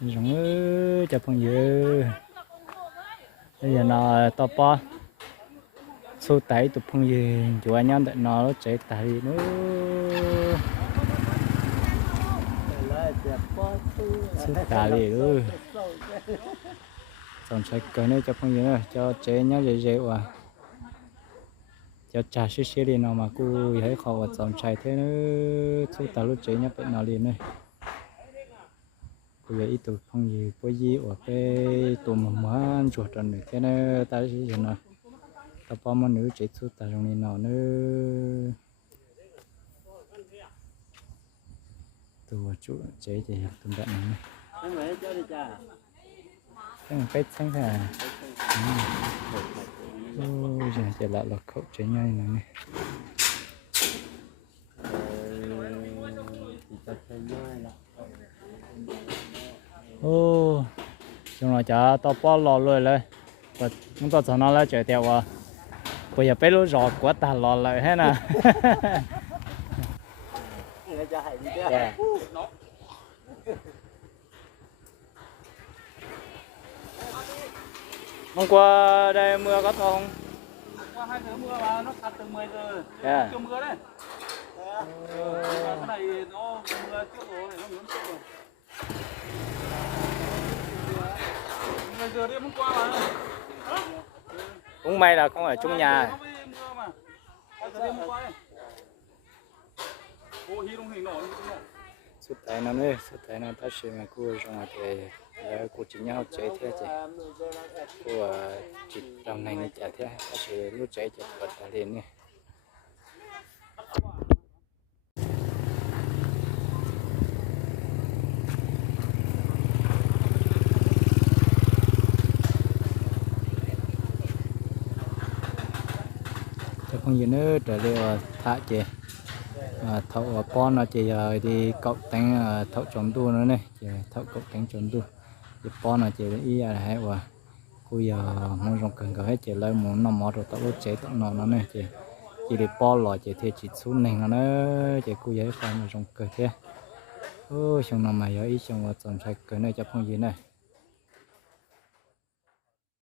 giống cho phong dư bây giờ nó to po số tải tụt phong dư chủ anh em tận nó chạy tải nữa số tải nữa dòng chạy cỡ này cho phong dư nữa cho chế nhá dễ dễ à cho trà xí xí đi nào mà cô thấy khó dòng chạy thế nữa số tải lúc chế nhá tận nó liền này bây giờ ít tụi phong gì có gì ở cái tụi mà muốn chuột trần được thế nữa ta chỉ cho nó ta bao mà nữ chạy xuất ta trong này nào nữa tụi chú chạy thì tụi bạn này cái này pet sáng thế à ôi giờ chạy lại là khẩu chạy nhanh này ô chúng nó chả tao bao lò rồiเลยvà chúng ta cho nó là chạy theo à bây giờ bé lúa rọt quá ta lò lại hết nè hôm qua đây mưa có không? Qua 2 tháng mưa mà nó sạt từ 10 giờ chưa mưa đấy. Cái này nó mưa trước rồi, nó ngấm trước rồi. 10 giờ đêm hôm qua mà. Cũng may là không ở trong nhà. Mưa mà. 2 giờ đêm hôm qua đấy. Ô hi đông hình nổ. Suốt tay nó nữa, suốt tay nó ta sẽ mà cô trong thì cô chỉ nhau chạy thế chị. Cô chỉ trong này này chạy thế, ta sẽ lúc chạy chạy bật lên nè. Không gì nữa trở lại thả chị thậu con là chị đi cậu đánh thậu trống đua nữa này chị thậu cậu đánh trống đua chị con là chị ý là hay và cô giờ muốn dùng cần có hết chị lấy muốn nằm ở rồi tao lúc chế tao nó này chị để po lò chị thì chị xuống này nó nữa chị cô giấy phải mà dùng cờ thế ôi xong nào mà giờ ý xong rồi chọn sai cờ này cho không gì này